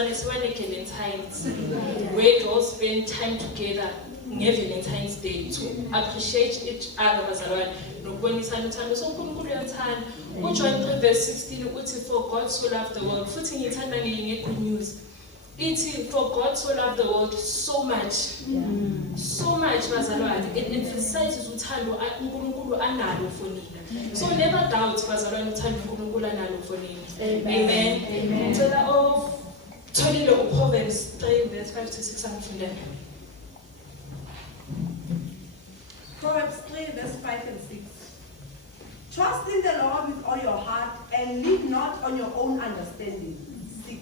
it's when Valentine's, where girls spend time together on Valentine's Day to appreciate each other. So John 3 verse 16, for God so loved the world. Footing eternally good news. For God so loved the world so much, so much, it emphasizes uthando uNkulunkulu analo for nina. So never doubt uthando uNkulunkulu analo for nina. Amen. Amen. So that of Proverbs 3 verse 5 to 6 angifundele. Proverbs 3 verse 5 and 6. Trust in the Lord with all your heart and lean not on your own understanding. 6.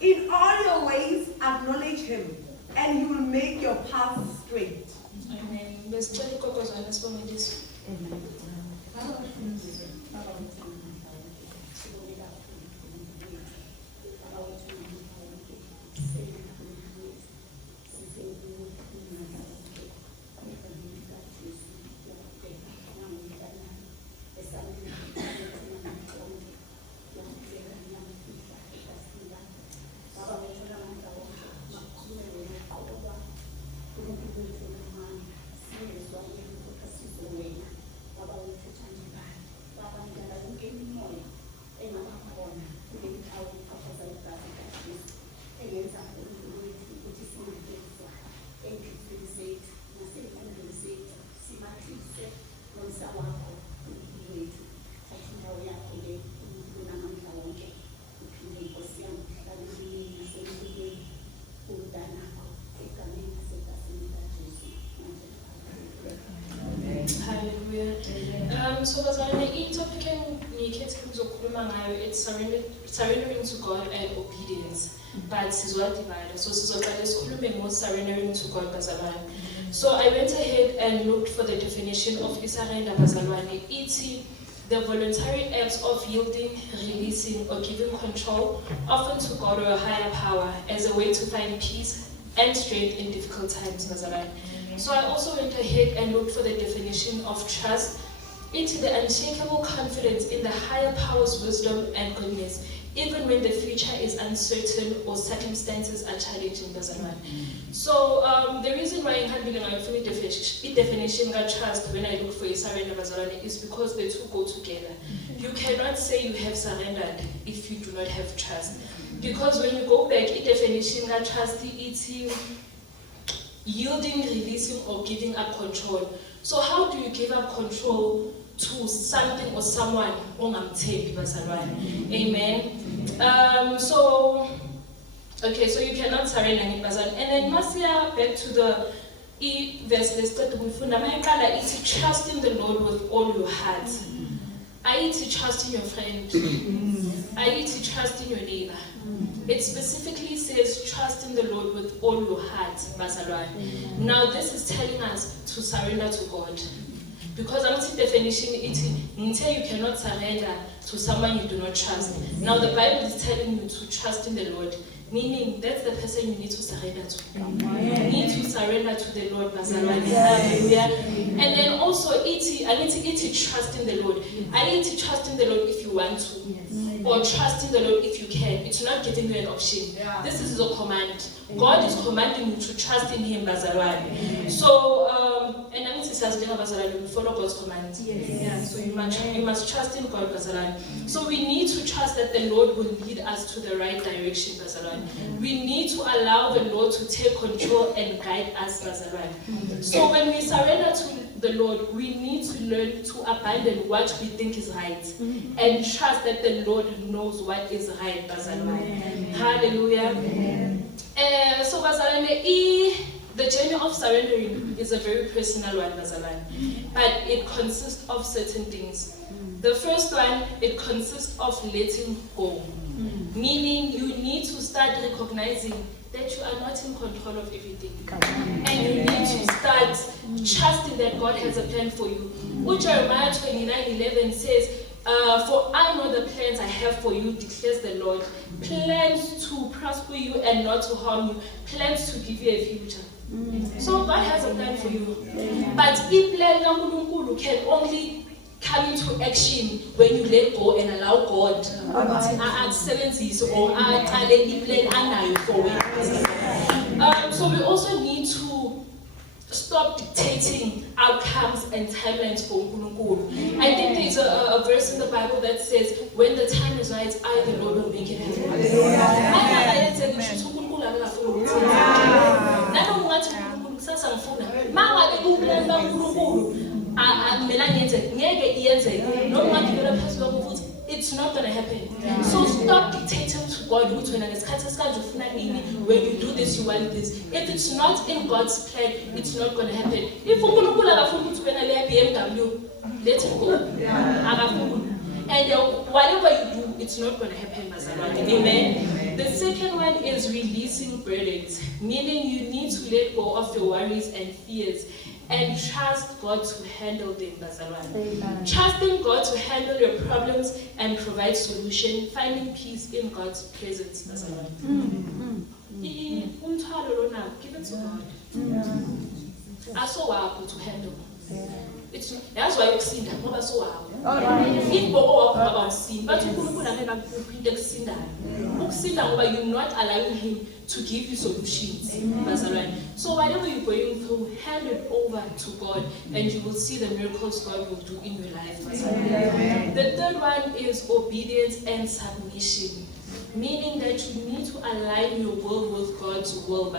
In all your ways acknowledge him, and he will make your path straight. Amen. So topic it's surrendering to God and obedience. But it's well divided. So surrendering to God. So I went ahead and looked for the definition of surrender. It's the voluntary acts of yielding, releasing, or giving control, often to God or a higher power, as a way to find peace and strength in difficult times. So I also went ahead and looked for the definition of trust. It's the unshakable confidence in the higher power's wisdom and goodness, even when the future is uncertain or circumstances are challenging. So the reason why I had been a definition of trust when I look for a surrender is because the two go together. You cannot say you have surrendered if you do not have trust. Because when you go back, a definition of trust, it's yielding, releasing, or giving up control. So how do you give up control to something or someone? Amen. So you cannot surrender. And then Masia, back to the verse listed, it's trust in the Lord with all your heart. I need to trust in your friend. I need to trust in your neighbor. It specifically says trust in the Lord with all your heart. Now this is telling us to surrender to God. Because I'm saying definition, you cannot surrender to someone you do not trust. Now the Bible is telling you to trust in the Lord, meaning that's the person you need to surrender to. You need to surrender to the Lord. Hallelujah. And then also, I need to trust in the Lord. I need to trust in the Lord if you want to. Or trust in the Lord if you can. It's not giving you an option. This is a command. God is commanding you to trust in Him. So, and I mean, we follow God's command. So you must trust in God. So we need to trust that the Lord will lead us to the right direction. We need to allow the Lord to take control and guide us. So when we surrender to the Lord, we need to learn to abandon what we think is right and trust that the Lord knows what is right. Hallelujah. So the journey of surrendering is a very personal one, but it consists of certain things. The first one, it consists of letting go, meaning you need to start recognizing that you are not in control of everything, and you need to start trusting that God has a plan for you. Jeremiah 29:11 says, for I know the plans I have for you, declares the Lord, plans to prosper you and not to harm you, plans to give you a future. So God has a plan for you. But if plan can only come into action when you let go and allow God to sebenzise or aqale iplan anayo for wena. So we also need to stop dictating outcomes and timelines for uNkulunkulu. I think there's a verse in the Bible that says, when the time is right, I, the Lord, will make it happen. It's not going to happen. So stop dictating to God when you do this, you want this. If it's not in God's plan, it's not going to happen. If you BMW, let it go. And whatever you do, it's not going to happen. Amen. The second one is releasing burdens, meaning you need to let go of your worries and fears and trust God to handle them. Trusting God to handle your problems and provide solution, finding peace in God's presence. Give it to God. Also wow to handle. That's why you see that not so wow. If about sin, but you you're not allowing him to give you solutions. So whatever you're going through, hand it over to God and you will see the miracles God will do in your life. The third one is obedience and submission, meaning that you need to align your will with God's will.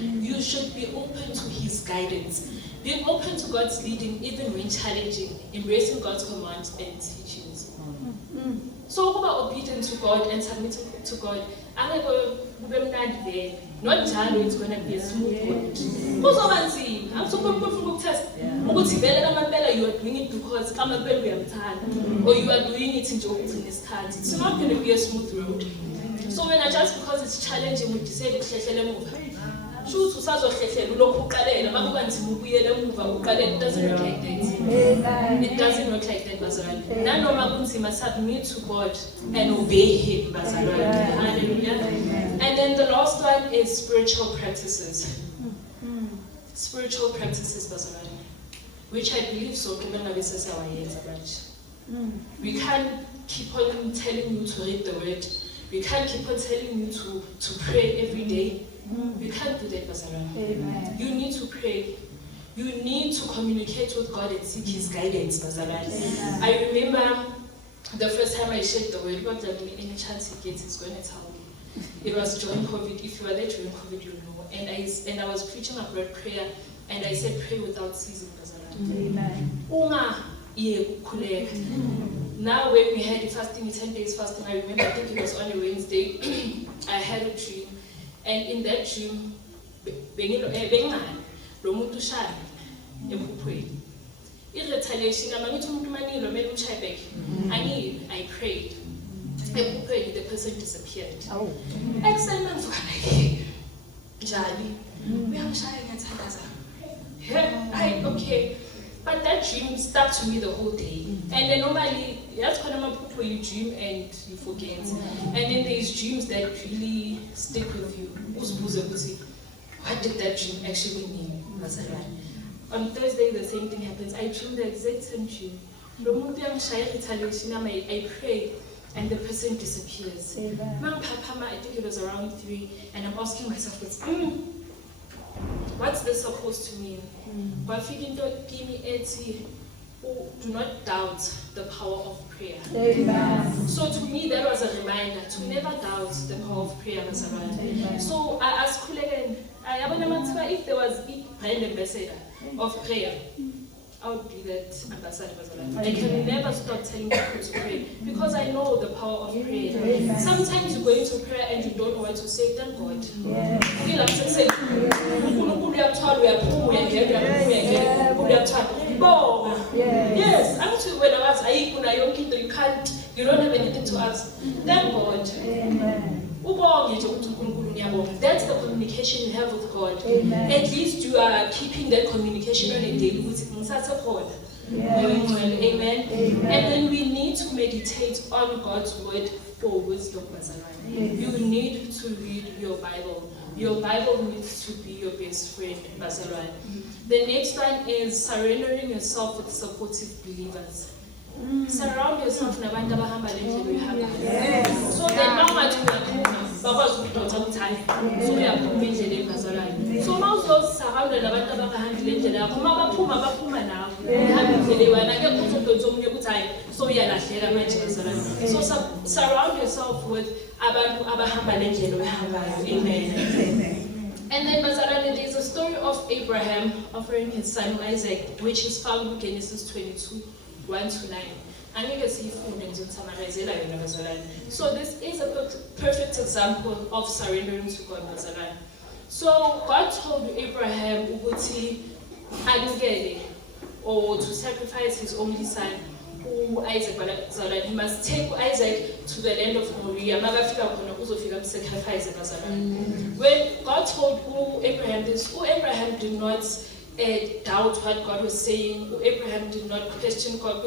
You should be open to his guidance, being open to God's leading even when challenging, embracing God's commands and teachings. So about obedience to God and submitting to God, not it's going to be a smooth road. I'm so comfortable test. You are doing it because or you are doing it in your it's not going to be a smooth road. So when just because it's challenging, we decide to move. It doesn't work like that. It doesn't work like that. None submit to God and obey him. Hallelujah. And then the last one is spiritual practices. Spiritual practices, which I believe so given we can't keep on telling you to read the word. We can't keep on telling you to pray every day. You can't do that, Amen. You need to pray. You need to communicate with God and seek his guidance, I remember the first time I shared the word, what any chance he gets is going to tell me. It was during COVID. If you are there during COVID, you know. And I was preaching about prayer, and I said, pray without ceasing, Amen. Now when we had the fasting, 10 days fasting, I remember, I think it was on a Wednesday, I had a dream. And in that dream, I prayed. The person disappeared. Excellent. Okay. But that dream stuck to me the whole day. And then normally, that's kind of where you dream and you forget. And then there's dreams that really stick with you. What did that dream actually mean? On Thursday, the same thing happens. I dream the exact same dream. I pray, and the person disappears. I think it was around 3, and I'm asking myself, what's this supposed to mean? Do not doubt the power of prayer. So to me, that was a reminder to never doubt the power of prayer. So I asked Kulegen, if there was a brand ambassador of prayer, I would be that ambassador. I can never stop telling people to pray because I know the power of prayer. Sometimes you go into prayer and you don't know what to say, thank God. Yes, actually when I was you don't have anything to ask. Thank God. That's the communication you have with God. At least you are keeping that communication on a daily basis. Amen. And then we need to meditate on God's word for wisdom. You need to read your Bible. Your Bible needs to be your best friend. The next one is surrendering yourself with supportive believers. surround yourself nabantu abahamba le ndlela uyihambayo. So then mangathi uyaphuma bakwazi ukudonsa ukuthi hayi so uyaphuma indlela engazalani. So mawuzosurrounda nabantu abahambi le ndlela yakho baphuma nawe. Uhambe indlela eyiwani akekho uzodonsa omunye ukuthi hayi so uyalahleka manje ngazalani. So surround yourself with abantu abahamba le ndlela uyihambayo. Amen. And then bazalwane, there's a story of Abraham offering his son Isaac, which is found in Genesis 22, 1-9. And you can see so this is a perfect example of surrendering to God. So God told Abraham or to sacrifice his only son, Isaac. He must take Isaac to the land of Moriah. When God told Abraham this, Abraham did not doubt what God was saying. Abraham did not question God.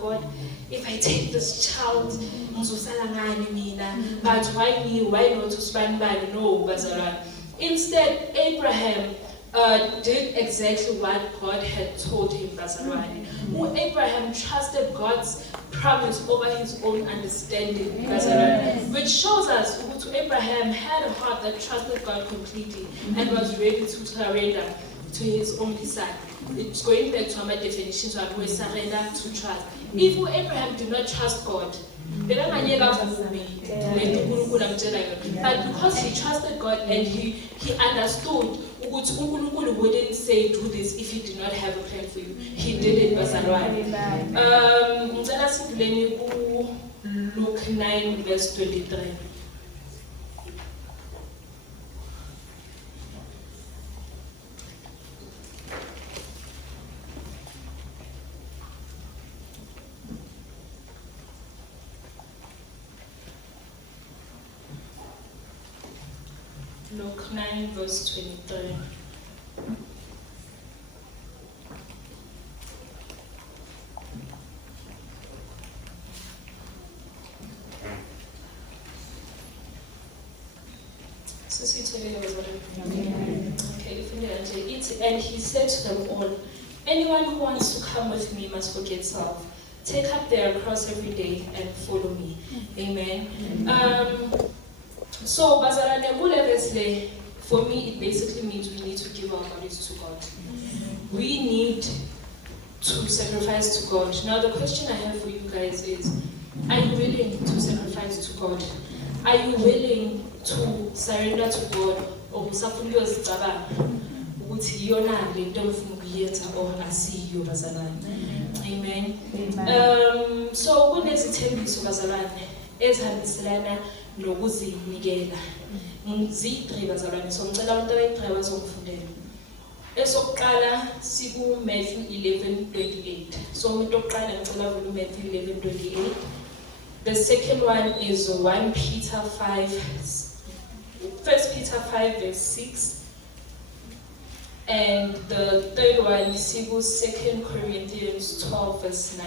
God, if I take this child, but why me? Why not to spend by? No, instead, Abraham did exactly what God had told him. Abraham trusted God's promise over his own understanding, which shows us that Abraham had a heart that trusted God completely and was ready to surrender to his only son. It's going back to our definitions of where surrender to trust. If Abraham did not trust God, but because he trusted God and he understood that wouldn't say do this if he did not have a plan for you, he did it. Luke 9 verse 23. Luke 9 verse 23. And he said to them all, anyone who wants to come with me must forget self, take up their cross every day and follow me. Amen. So bazalwane, for me it basically means we need to give our bodies to God. We need to sacrifice to God. Now the question I have for you guys is, are you willing to sacrifice to God? Are you willing to surrender to God? Or usafuna uyozicabanga ukuthi iyona lento engifuna ukuyenza or asiyo bazalwane. Amen. So kunezithembiso bazalwane ezihambiselana nokuzinikela. Ngizigqi bazalwane, so ngicela abantu abayigqi bazongifundela. Esokuqala siku Matthew 11:28. So umuntu oqala ngicela uvule Matthew 11:28. The second one is 1 Peter 5 verse 6. And the third one is 2 Corinthians 12 verse 9.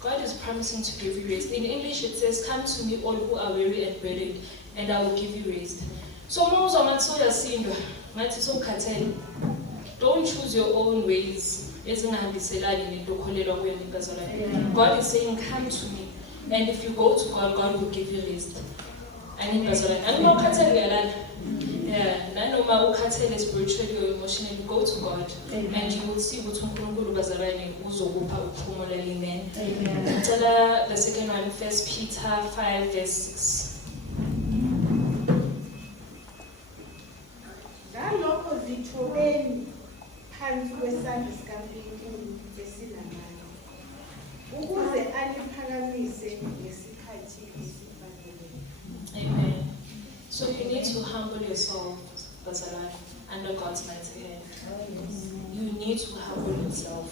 God is promising to give you rest. In English it says, come to me all who are weary and burdened, and I will give you rest. So don't choose your own ways. God is saying, come to me. And if you go to God, God will give you rest. Spiritually or emotionally, go to God. Amen. And you will see what Amen. The second one, 1 Peter 5 verse 6. Amen. So you need to humble yourself, bazalwane. under God's mighty hand. You need to humble yourself.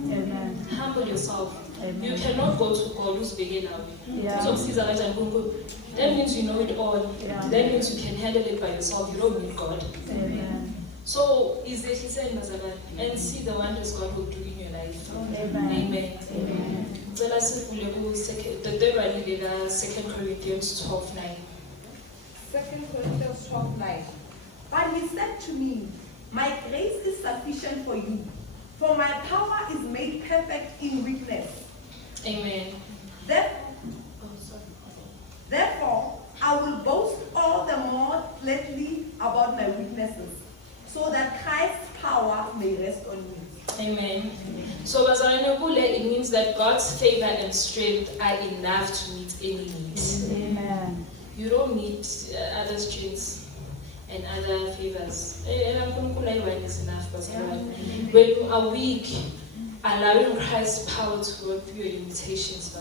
Amen. Humble yourself. Amen. You cannot go to God who's big enough. Yeah. That means you know it all. Yeah. That means you can handle it by yourself. You don't need God. Amen. So is the Hisen and see the wonders God will do in your life. Amen. Amen. Amen. Tell us if we go the third one is 2 Corinthians 12:9. 2 Corinthians 12:9. But he said to me, my grace is sufficient for you, for my power is made perfect in weakness. Amen. Therefore, I will boast all the more gladly about my weaknesses, so that Christ's power may rest on me. Amen. So it means that God's favor and strength are enough to meet any need. Amen. You don't need other strengths and other favors. Is enough. When you are weak, allowing Christ's power to work through your limitations.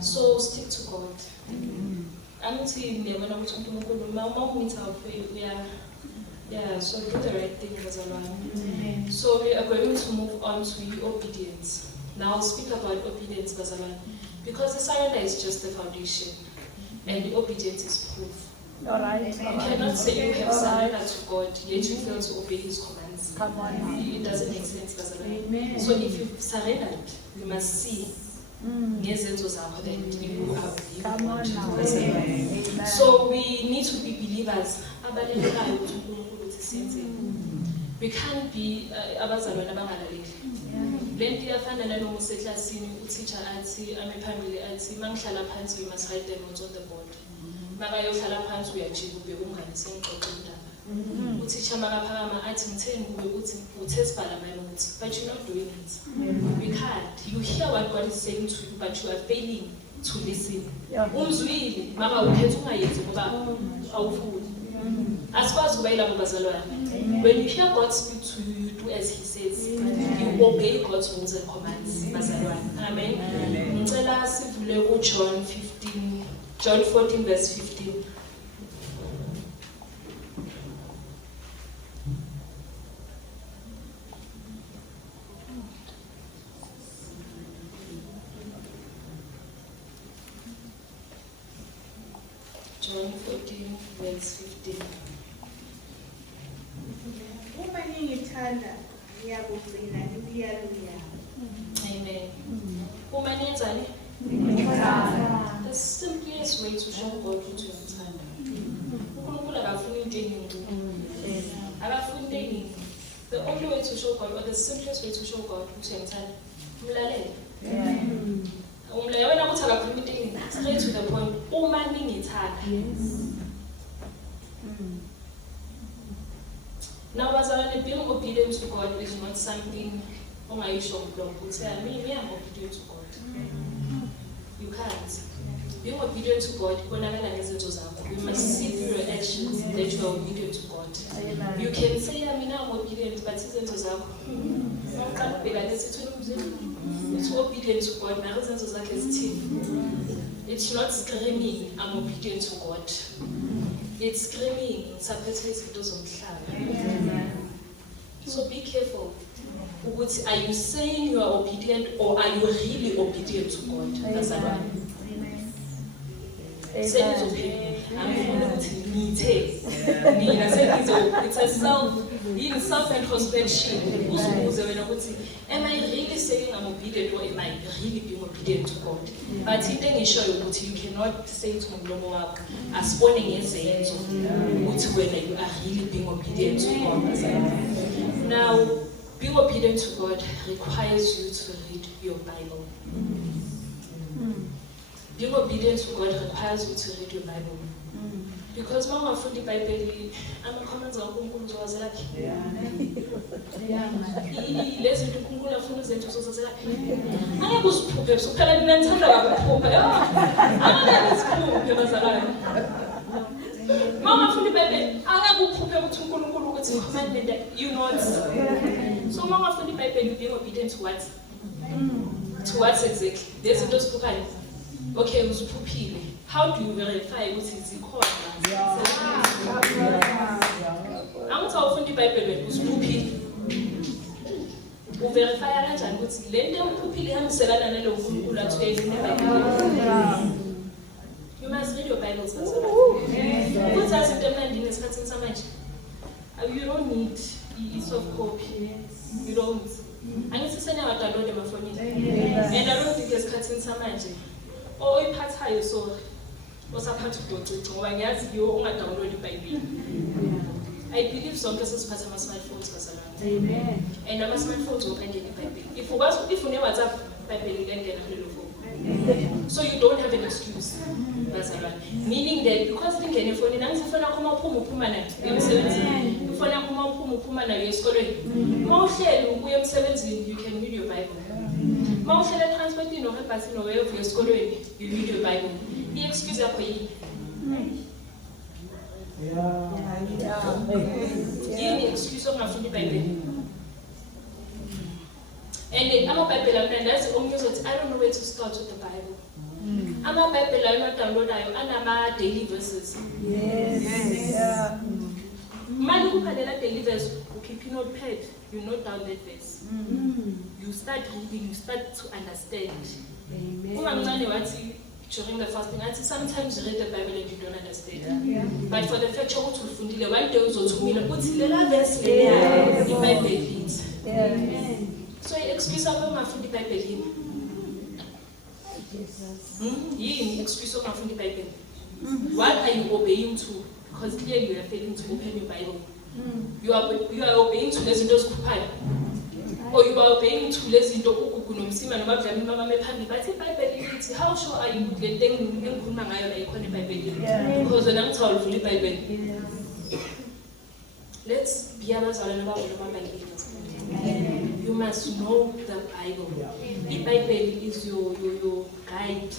So stick to God. I'm saying yeah, so do the right thing, So we are going to move on to obedience. Now I'll speak about obedience, because the surrender is just the foundation, and the obedience is proof. All right. You cannot say you have surrendered to God, yet you fail to obey His commands. Come on. It doesn't make sense, Amen. So if you've surrendered, you must see that you are Come on now. obedient. Amen. So we need to be believers. We can't be abazalwane abangalaleli. Lento iyafana naloma useklasini uteacher athi amephambili athi mangihlala phansi you must write the notes on the board. Makayohlala phansi uyajika ube ungani sengixoxa indaba. Uteacher makaphakama athi ngitheni kube uthi uthesibhala my notes, but you're not doing it. We can't. You hear what God is saying to you, but you are failing to listen. Umzwile maka ukhetha ungayenzi ngoba awufuni. Asikwazi kubayela babazalwane. When you hear God speak to you, you do as He says. You obey God's rules and commands. Bazalwane. Amen. Ngicela sivule ku John 14 verse 15. John 14 verse 15. Uma ningithanda ngiyakugcina imiyalo yami. Amen. Uma niyenzani? The simplest way to show God ukuthi uyamthanda. uNkulunkulu akafuni into eningi. Akafuni into eningi. The only way to show God, or the simplest way to show God ukuthi uyamthanda, umlalele. Umlalele wena ukuthi akafuni into eningi. Straight to the point. Uma ningithanda. Now, bazalwane, being obedient to God is not something ongayisho ngomlomo ukuthi me I'm obedient to God. You can't. Being obedient to God, you must see through your actions that you are obedient to God. Amen. You can say, I'm obedient, but it's obedient to God. It's not screaming, I'm obedient to God. It's screaming, so be careful. Are you saying you are obedient, or are you really obedient to God? That's it's a self-introspection. Am I really saying I'm obedient, or am I really being obedient to God? But you cannot say to Mlomo as warning as whether you are really being obedient to God. Now, being obedient to God requires you to read your Bible. Being obedient to God requires you to read your Bible. Because Mama found the Bible, I'm a comment on Kungu was like, let's do Kungu of Funus and to I was pooped, so can I poop? Mama found the Bible, I will poop to Kungu to command that you not. So Mama found the Bible, you being obedient to what? To what exactly? There's those pooping. Okay, it was pooping. How do you verify what is called? Angithi awufunda iBhayibheli usiphuphile. Uverifya kanjani ukuthi le nto emphuphile ihambiselana nalo uNkulunkulu athuye eBhayibhelini? You must read your Bibles as well. Ukuthi azinto emnandini esikhathini samanje. You don't need i-soft copy. You don't. Angithi seniyawadawnload emafonini. And I don't think esikhathini samanje. Oyiphathayo so osaphatha udocici ngoba ngiyazi yiwo ongadownload iBhayibheli. I believe zonke sesiphatha ama-smartphones bazalwane. Amen. And ama-smartphones ngokangena iBhayibheli. If une-WhatsApp, iBhayibheli ingangena kulelo phone. So you don't have an excuse. Meaning that because lingene efonini angizifona khoma uphuma nayo emsebenzini. Ifona khoma uphuma nayo esikolweni. Mawuhleli ubuye emsebenzini you can read your Bible. Mawuhleli transportini or ebhasini or uvuye esikolweni you read your Bible. I-excuse yakho yini? Yini excuse ongafunda iBhayibheli? And ama-Bible amnandazi omunye uzothi I don't know where to start with the Bible. Ama-Bible ayo anama-daily verses. Yes. Mali ukuphalela daily verse, ukhipha i-notepad, you note down that verse. You start reading, you start to understand. Uma mncane wathi during the fasting, athi sometimes you read the Bible and you don't understand. But for the fact ukuthi ulifundile, one day uzothumela uthi lela verse leya iBhayibheli lithi. So i-excuse yakho ungafunda iBhayibheli yini? Yini excuse ongafunda iBhayibheli? What are you obeying to? Because clearly you are failing to open your Bible. You are obeying to lezinto ezikhuphayo. Or you are obeying to lezinto ugugu nomsima noma mdlami mama mephambili bathi iBhayibheli lithi how sure are you le nto engikhuluma ngayo la ikhona iBhayibheli? Because wena ngithi awulivula iBhayibheli. Let's be abazalwane abavula amaBhayibheli. You must know the Bible. The Bible is your guide.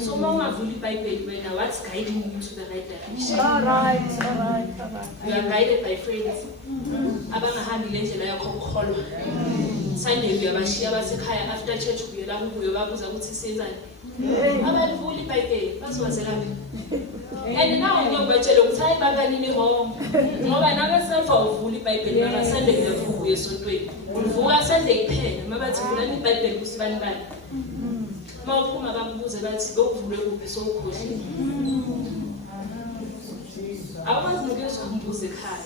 So mama vuli Bible when what's guiding you to the right direction. All right. You are guided by friends. Abangahambi lendlela yakho ukholwa. Sunday uyabashiya basekhaya after church uyela kubuyo babuza ukuthi senzani. Abalivuli iBhayibheli bazowazelaphi. And now ngiyobetshela ukuthi hayi bakanini home. Ngoba nawe self awuvuli iBhayibheli ngaba Sunday uyavuka esontweni. Uvuka Sunday kuphela mabathi vulani iBhayibheli kusibani bani. Mawuphuma bakubuze bathi lokuvulwe kuphi sowukhohlile. Awazi nokuzikhumbuza ekhaya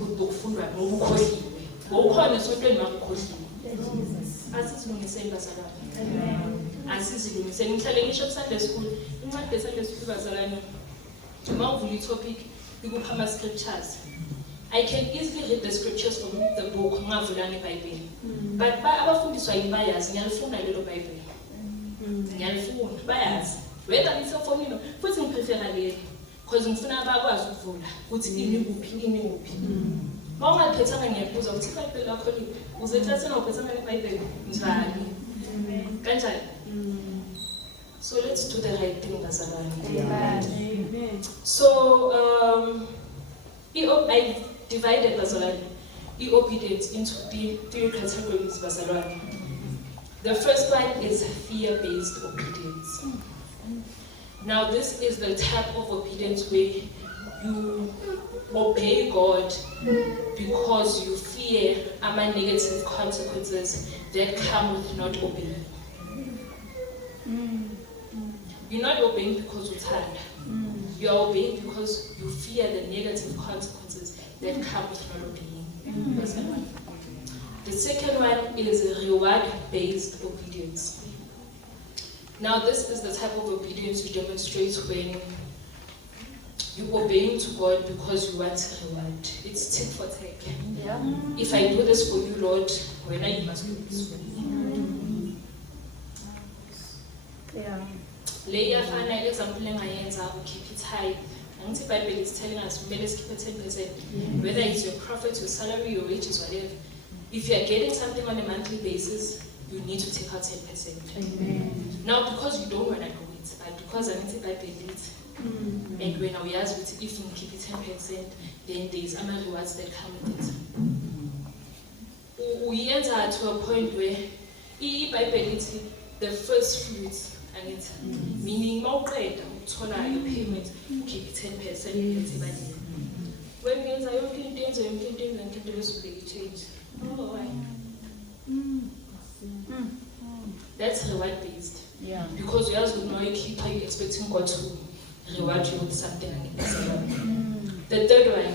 ukufundwa ngoba ukhohliwe. Ngokukhona esontweni makukhohliwe. Asizilungiseni bazalwane. Asizilungiseni ngihlale ngisho Sunday school. Incwadi Sunday school bazalwane. Mawuvula itopic ikupha ama-scriptures. I can easily read the scriptures from the book ngavulani iBhayibheli. But abafundiswa yini bayazi ngiyalifunda lelo Bible. Ngiyalifunda bayazi. Whether lisefonini futhi ngiprefera leli because ngifuna abakwazi ukuvula ukuthi ini kuphi. Mawungaphethanga ngiyabuza ukuthi iBhayibheli lakho liphi? Uzethatha nawuphethanga iBhayibheli njani? Kanjani? So let's do the right thing, bazalwane. Amen. So I divided bazalwane obedience into three categories, bazalwane. The first one is fear-based obedience. Now this is the type of obedience where you obey God because you fear negative consequences that come with not obeying. You're not obeying because you're tired. You are obeying because you fear the negative consequences that come with not obeying. The second one is reward-based obedience. Now this is the type of obedience you demonstrate when you're obeying to God because you want a reward. It's tit for tat. Yeah. If I do this for you, Lord, when you must do this for me. Yeah. Layer final example engayenza keep it high. Angithi iBhayibheli is telling us kumele sikhiphe 10%. Whether it's your profit, your salary, your wages, whatever. If you are getting something on a monthly basis, you need to take out 10%. Amen. Now because you don't want to do it, but because angithi iBhayibheli it, and when we ask if you keep it 10%, then there's other rewards that come with it. We enter to a point where iBhayibheli the first fruits angithi meaning mawuqeda ukuthola your payment ukhiphe 10% ethi imali when yenza yonke into bese ubeka change oh why that's reward based Yeah. because uyazi ukuthi now you expecting God to reward you with something like this. The third one,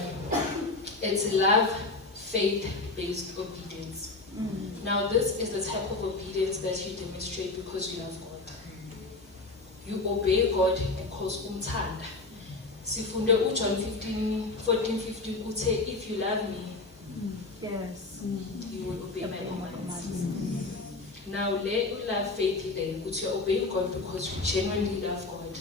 it's love, faith-based obedience. Now this is the type of obedience that you demonstrate because you love God. You obey God because umthanda. Sifunde uJohn 14:15 uthe if you love me, Yes. you will obey my commands. Now let you love faith there, but you obey God because you genuinely love God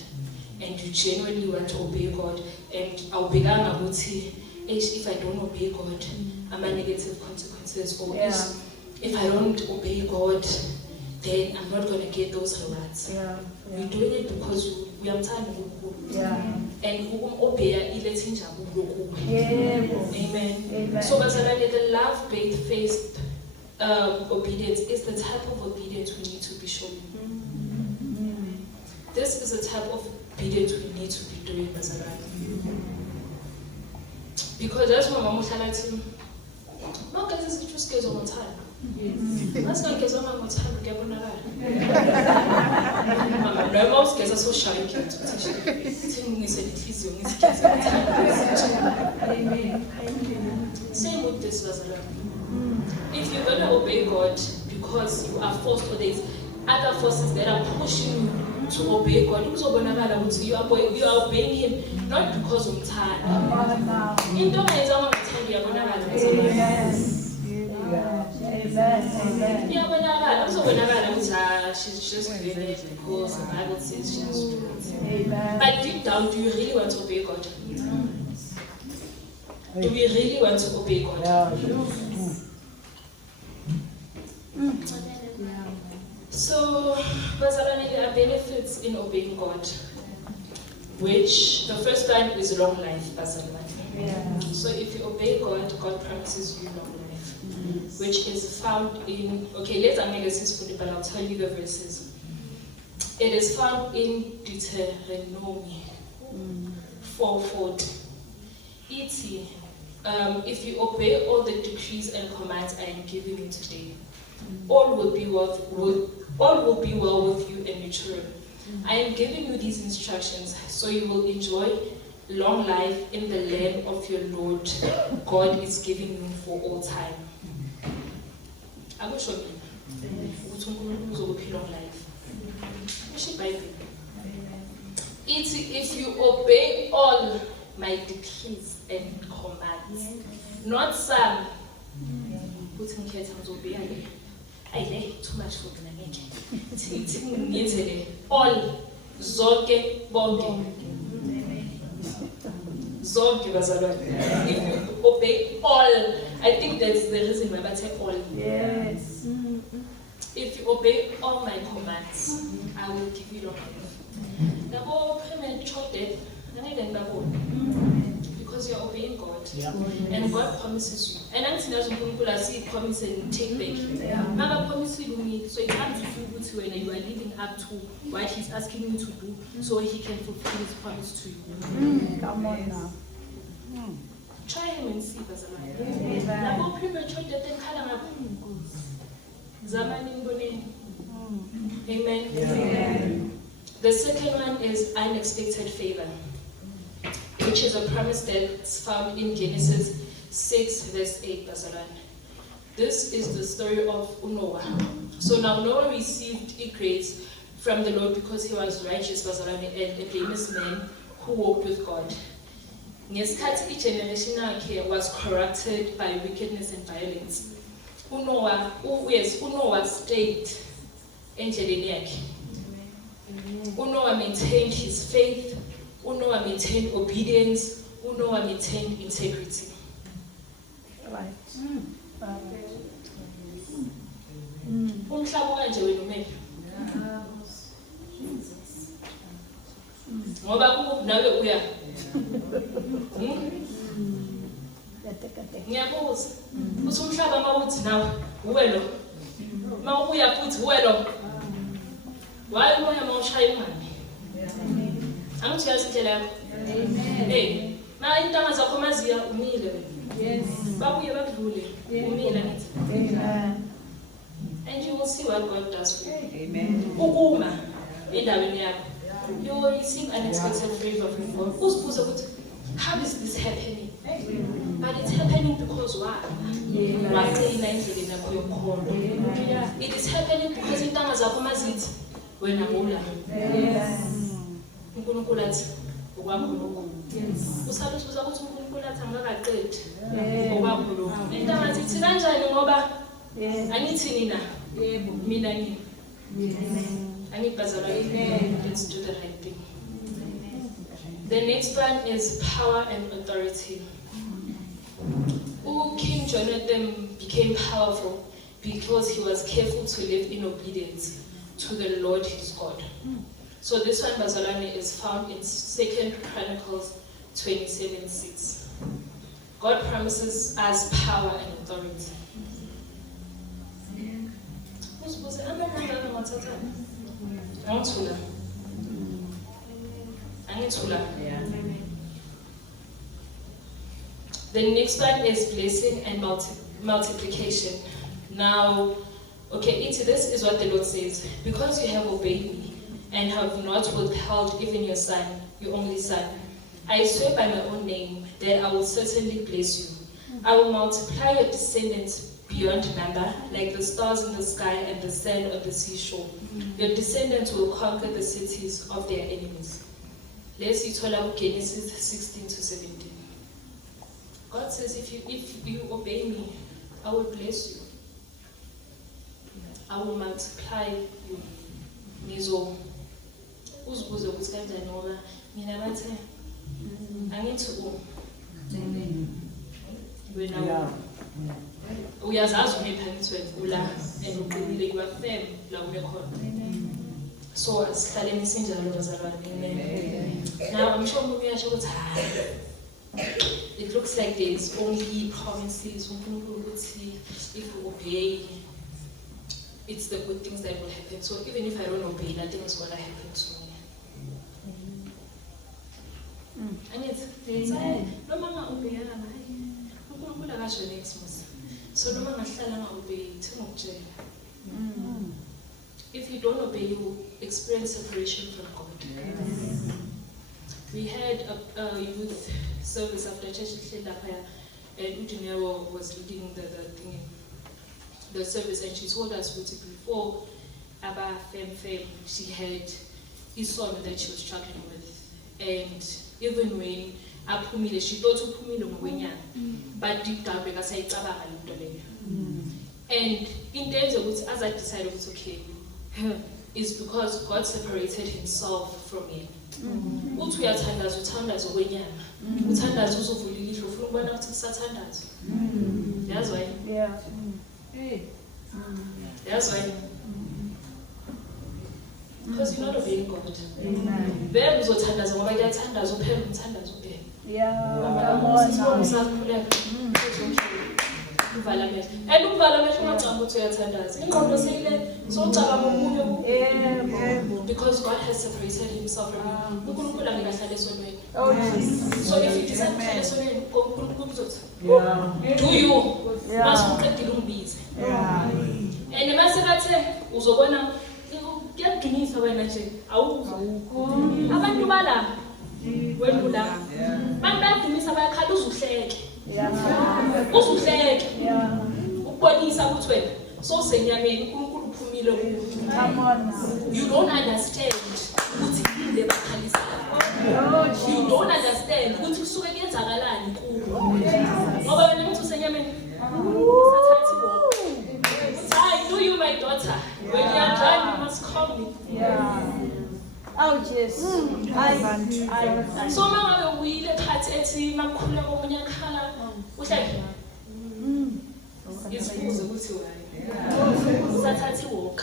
and you genuinely want to obey God. And awubhekanga ukuthi if I don't obey God, am I negative consequences, or if I don't obey God, then I'm not going to get those rewards. Yeah. We're doing it because we are tired of Yeah. and obey ilethi injabulo kuwe. Amen. Amen. So bazalwane, the love-based obedience is the type of obedience we need to be showing. This is the type of obedience we need to be doing, bazalwane. Because that's what Mama Thalati. No, guys, it's just guys on time. That's not guys on time. We get one another. Mama, no mouse guys are so shy. Can't we said it is young. It's guys on time. Same with this, bazalwane. If you're gonna obey God because you are forced, or there's other forces that are pushing you to obey God, you are obeying Him not because of time. In the way, she's just doing it because the Bible says she has to do it. But deep down, do you really want to obey God? Do we really want to obey God? So, bazalwane, there are benefits in obeying God, which the first one is long life, bazalwane. So if you obey God, God promises you long life, which is found in, okay, let's analyze this, but I'll tell you the verses. It is found in Deuteronomy 4:40. E.t. If you obey all the decrees and commands I am giving you today, all will be well with you and your children. I am giving you these instructions so you will enjoy long life in the land of your Lord God is giving you for all time. I will show you. Long life. If you obey all my decrees and commands, not some. I like too much for me. All zonke bonke. Zonke bazalwane. If you obey all, I think that's the reason why I say all. Yes. If you obey all my commands, I will give you long life. Nabo premature death, because you are obeying God, and God promises you. And until now, see promise and take back. Mama promises you, so it comes to you when you are living up to what He's asking you to do, so He can fulfill His promise to you. Come on now. Try Him and see, bazalwane. Nabo premature death and khala zamani ngone. Amen. The second one is unexpected favor, which is a promise that's found in Genesis 6 verse 8, bazalwane. This is the story of Noah. So now Noah received grace from the Lord because he was righteous, bazalwane, and a blameless man who walked with God. Ngesikhathi igeneration yakhe was corrupted by wickedness and violence, Unoah stayed endleleni yakhe. Unoah maintained his faith, Unoah maintained obedience, Unoah maintained integrity. Right. Umhlaba kanje wena umephi? Ngoba nawe uya. Ngiyabuza. Uthi umhlaba mawuthi nawe uwe lo. Mawuya futhi uwe lo. Why umoya mawushaya ingane? Angithi uyazi indlela yakho? Hey, ma intanga zakho maziya umile wena. Babuye bakudlule. Umile ngithi. And you will see what God does for you. Ukuma endaweni yakho. You will receive unexpected favor from God. Usibuze ukuthi, how is this happening? But it's happening because why? It is happening because intanga zakho mazithi wena bula. uNkulunkulu athi okwakho lokho. Usaluthi ukuthi uNkulunkulu athi angakaqedi okwakho lokho. Intanga zithi kanjani ngoba angithi nina mina ngini. Angibhazala yini? Let's do the right thing. The next one is power and authority. King Jonathan became powerful because he was careful to live in obedience to the Lord his God. So this one, Bazalwane, is found in 2 Chronicles 27:6. God promises us power and authority. The next one is blessing and multiplication. Now, okay, this is what the Lord says. Because you have obeyed me and have not withheld even your son, your only son, I swear by my own name that I will certainly bless you. I will multiply your descendants beyond number, like the stars in the sky and the sand on the seashore. Your descendants will conquer the cities of their enemies. Let's see Genesis 16-17. God says, if you obey me, I will bless you. I will multiply you. Nizo uzibuze ukuthi kanjani ngoba mina bathe angithi wena uyazazi unephakethe wena and uqinile you are firm la umekhona. So asihlaleni sinjalo bazalwane. Now I'm sure umuntu uyasho ukuthi hayi, it looks like there's only promises if you obey, it's the good things that will happen. So even if I don't obey, nothing is going to happen to me. And it's no mama obey uNkulunkulu akasho next month. So no mama hlala obey thingokutshela. If you don't obey, you experience separation from God. We had a youth service after church and Udinero was leading the service, and she told us that before Abba Fem, she had his son that she was struggling with. And even when Apumile, she thought Upumile Mwenya, but deep down because I travel and in terms of which, as I decided it's okay, is because God separated himself from me. Uthi uyathandaza uthandaza okwenyama uthandaza uzovula ilihlo ufuna ukubona ukuthi kusathandaza. Yazi why? Yazi why? Because you're not obeying God. Vele uzothandaza ngoba kuyathandaza uphela umthandazo ubheke. Uvala amehlo. And uvala amehlo ungacanga ukuthi uyathandaza. Ingqondo seyile socabanga okunye because God has separated himself from you. uNkulunkulu angekahlala esonweni. So if you decide to hlala esonweni, uNkulunkulu uzothi do you masuqedile umbize. And mase bathe uzobona kuyadumisa wena nje awukho. Abantu bala wena ula. Abantu bayadumisa bayakhala uzuhleke. Uzuhleke. Ukubonisa ukuthi wena so senyameni uNkulunkulu uphumile kuwe. Come on. You don't understand ukuthi yini lebakhalisa. You don't understand ukuthi kusuke kuyenzakalani kuwe. Ngoba wena umuntu usenyameni usathatha ibo. I do you my daughter. When you are done you must call me. Oh yes. So mama uyile phathi ethi makukhula komunye akhala uhleke. Isibuzo ukuthi why. Usathatha iwalk.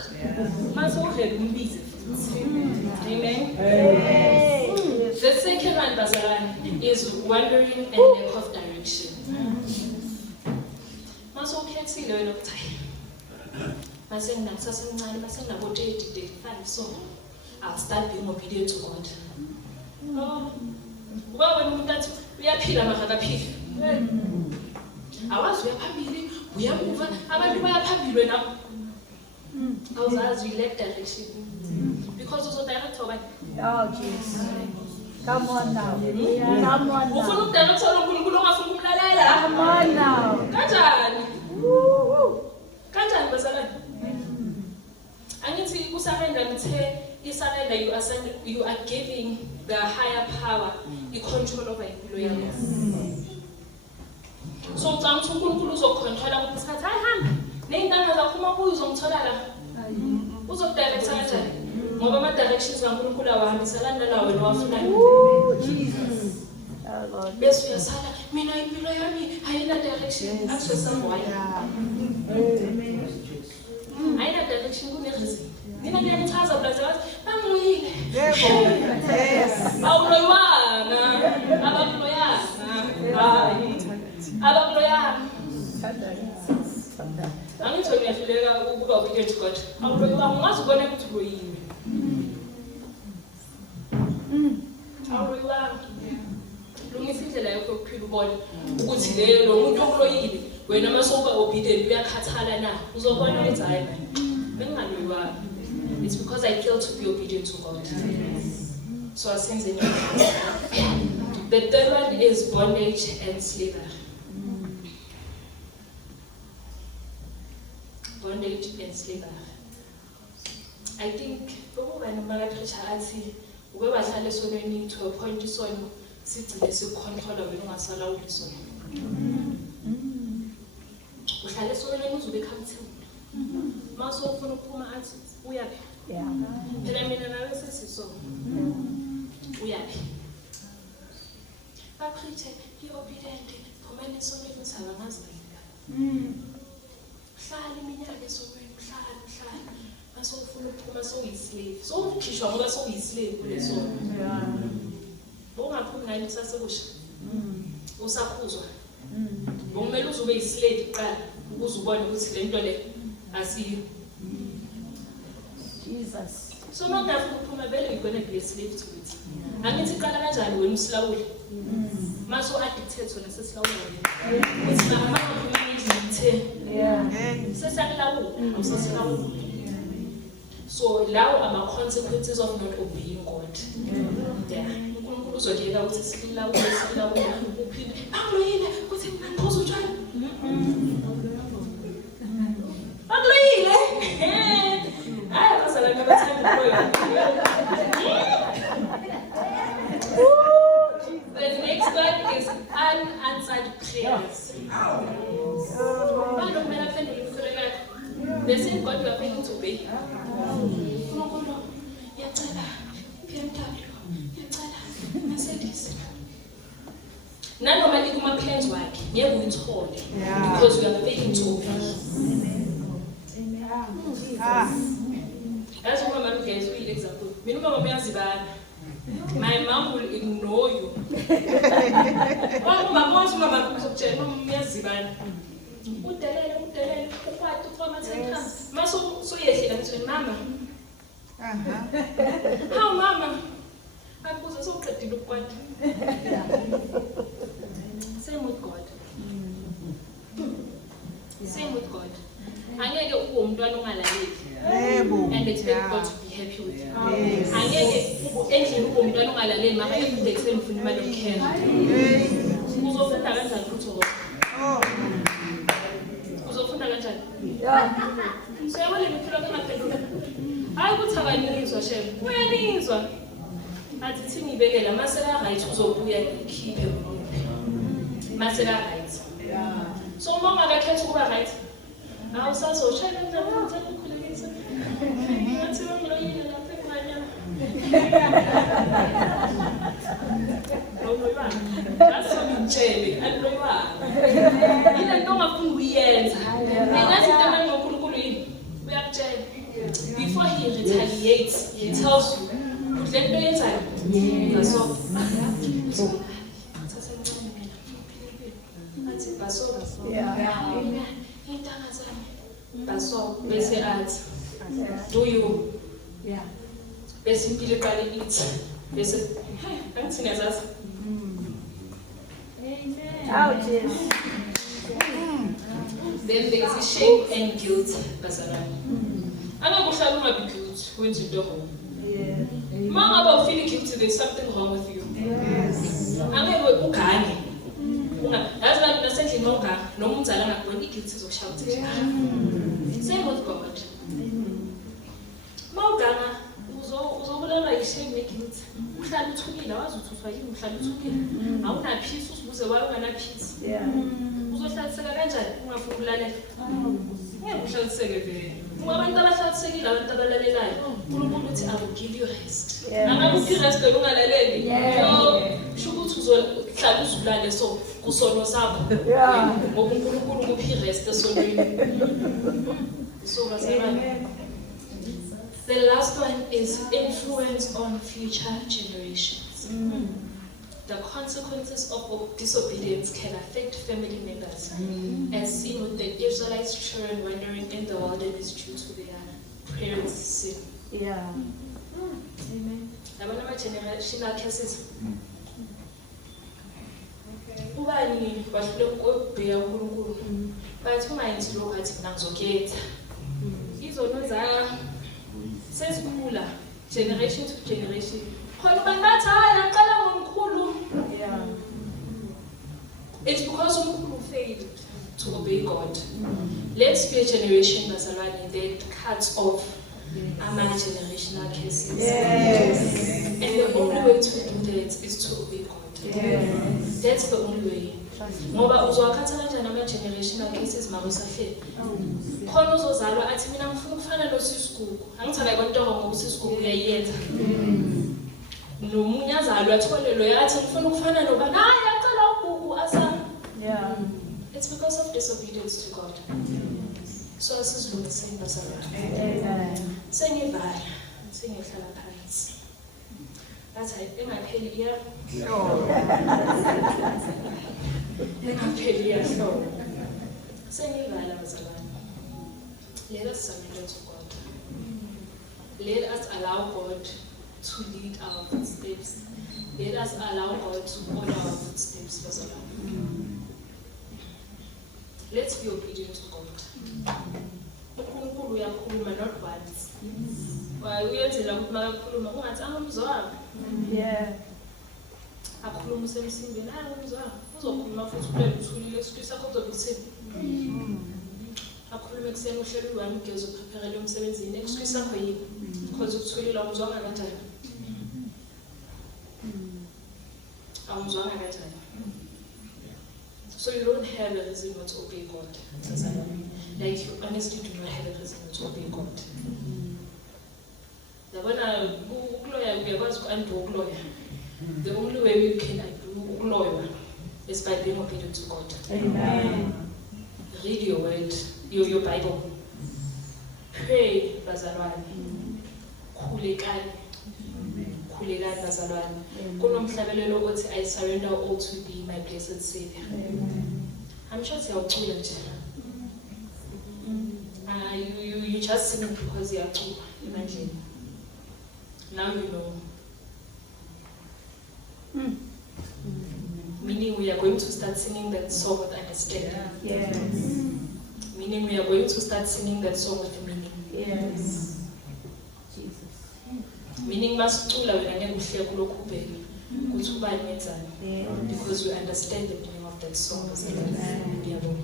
Mase uvele umbize futhi. Amen. The second one bazalwane is wandering and lack of direction. Mase ukhethile wena ukuthi mase nginakusasemncane mase nginabo 30 35 so I'll start being obedient to God. Oh, well, when we are pila makakaphila. Awazi uyaphambili, uyamuva, abantu bayaphambili wena. Awuzazi let direction. Because also direct over. Oh, Jesus. Come on now. Come on now. Ufuna ukudirector uNkulunkulu ongafuna ukumlalela. Come on now. Kanjani? Kanjani bazalwane? Angithi usurrender ngithe isurrender you are giving the higher power i-control over impilo yakho. So ucanga ukuthi uNkulunkulu uzokucontrola ukuthi isikhathi hayi hamba nezintanga zakho uma kuyo uzongithola la. Uzokudirector kanjani? Ngoba ama-directions kaNkulunkulu awahambiselani nalawo wena owafunayo. Jesus. Oh, Lord. Bese uyasala mina impilo yami ayina direction akusesamwaya. Ayina direction kunereason. Mina ngiyamchaza blazawazi bangiluyile. Yes. Awuloyanga. Abakuloyanga. Hayi. Abakuloyanga. Angithi uyahluleka ukuba obedient to God. Awuloyanga ungazi ubone ukuthi uloyile. Awuloyanga. Lungisa indlela yakho yokuphila ubone ukuthi lo muntu okuloyile wena masoba obedient uyakhathala na uzobona ukuthi hayi bengaloyiwanga. It's because I failed to be obedient to God. So I sense it. The third one is bondage and slavery. Bondage and slavery. I think when preacher athi ube bahlale sonweni to a point isono sigcine sicontrola wena ungasalawuli isono. Uhlale sonweni uzobe comfortable. Maso ufuna ukuphuma athi uyaphi? Yeah. Phela mina nawe sesiso. Uyaphi? Bapreacher i-obedient phumani sonweni usaba ngazibika. Hlala iminyaka esonweni hlala. Maso ufuna ukuphuma soyislave. So ukhishwa ngoba soyislave kuleso. Ungaphumi ngayo kusasekusha. Usakhuzwa. Bomele uzube yislave kuqala ukuze ubone ukuthi le nto le asiyo. Jesus. So not that you're going to be a slave to it. Angithi iqala kanjani wena usilawule? Mase uaddicted wena sesilawule. Uthi mama ngithe. Yeah. Sesalawula, awusasilawula. So lawo ama consequences of not obeying God. Yeah. uNkulunkulu uzojela ukuthi silawule uphinde. Akuloyile ukuthi mina ngiphoza utshwala. Akuloyile. Hayi bazalwane bathanda ukuloyila. The next one is unanswered prayers. Abantu kumele aphendule imfundo yakho. The same God you are failing to obey. uNkulunkulu ngiyacela BMW, ngiyacela Mercedes. Nanoma ikuma-plans wakhe ngeke uyithole because you are failing to obey. As uma mama guys, we example. Mina mama uyazibana. My mom will ignore you. Mama boss mama uzokutshela mama uyazibana. Udelele ukwati ufama 10 times. Maso soyehlela ngithi mama. How mama? Akuze soqedile ukwati. Same with God. Same with God. Angeke ube umntwana ongalaleli. And expect God to be happy with you. Angeke endlini ube umntwana ongalaleli maka ekudexeni ufuna imali yokukhela. Uzofunda kanjani ukuthi uzofunda kanjani? Siyabona impilo kangaphendula. Hayi ukuthi abaninizwa shem. Uyanizwa. Athi thini ibekela mase la right uzobuya ikhiphe umuntu. Mase la right. So uma ungakakhetha ukuba right. Now, so try to tell you, that's what I'm going to do right now. That's what I'm saying. I don't know why. I don't know who we are. Before he retaliates, he tells you, let me inside. That's all. That's all. They say, do you? Yeah. bese impilo iqala ithi bese hey angithina zazi Oh, Jesus. then there is shame and guilt bazalwane angeke uhlale ungabi guilty wenza into wrong uma ngabe ufeel guilty there's something wrong with you angeke ugange yazi abantu nasendlini onganga noma umzala angakubona i-guilt izokushaya ukuthi same with God uma uganga uzobulalwa yi-shame ne-guilt uhlala uthukile awazi ukuthi uthwa yini uhlala uthukile awunaphisi usibuze waye unganaphisi uzohlaliseka kanjani ungafuni ukulalela ngeke uhlaliseke vele abantu abahlalisekile abantu abalalelayo uNkulunkulu uthi I will give you rest angabe uphi rest ungalaleli sho ukuthi uzohlala uzulale so kusono sakho ngoba uNkulunkulu uphi rest esonweni so bazalwane. The last one is influence on future generations. The consequences of disobedience can affect family members, as seen with the Israelite children wandering in the wilderness due to their parents' sin. Yeah. Amen. Yabona ama-generational cases. Ubani bahlule ukubheka uNkulunkulu. Bathi ungayenzi lokho athi mina ngizokhetha. Izono za sesikhula generation to generation. Khona abantu bathi hayi aqala ngomkhulu. Yeah. It's because uNkulunkulu failed to obey God. Let's be a generation bazalwane that cuts off ama-generational cases. Yes. And the only way to do that is to obey God. Yes. That's the only way. Ngoba uzowakhatha kanjani ama-generational cases makusahleli. Khona uzozalwa athi mina ngifuna ukufana nosisigugu. Angithanda kontonga ngoba usisigugu uyayenza. Nomunye azalwa athole loyo athi ngifuna ukufana nobani. Hayi aqala ugugu asa. Yeah. It's because of disobedience to God. So asizilungiseni bazalwane. Amen. Sengivala, sengihlala phansi. Bathi engapheli iya. Engapheli iyahlobo. Sengivala bazalwane. Let us surrender to God. Let us allow God to lead our footsteps. Let us allow God to order our footsteps bazalwane. Let's be obedient to God. uNkulunkulu uyakhuluma not once. Uyenzela ukuthi makakhuluma ungathi angumzwanga. Yeah. Akhuluma usemsimbeni angumzwanga. Uzokhuluma futhi kulelo uthulile isithu sakho uzokuthini. Akhuluma ekuseni uhlelo uyi-1 ugeze uprepare umsebenzini isithu sakho yini. Because ukuthulile awumzwanga kanjani. Awumzwanga kanjani. So you don't have a reason not to obey God. Like you honestly do not have a reason not to obey God. The only way we can do lawyer is by being obedient to God. Amen. Read your word, your Bible. Pray, bazalwane. Khulekani bazalwane. Kunomhlabelelo othi I surrender all to thee, my blessed Savior. I'm sure siyawucula nje. You just sing because yiyacula emandleni. Now you know. Meaning we are going to start singing that song with understanding. Yes. Meaning we are going to start singing that song with meaning. Yes. Jesus. Meaning masicula wena ngeke uhleke kulokhu ubheke ukuthi ubani wenzani. Because we understand the meaning of that song. Ngiyabonga.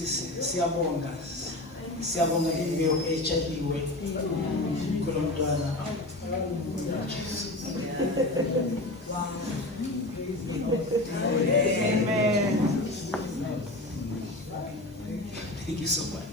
least siyabonga imbewu etshaliwe kulo mntwana. Amen. Thank you so much.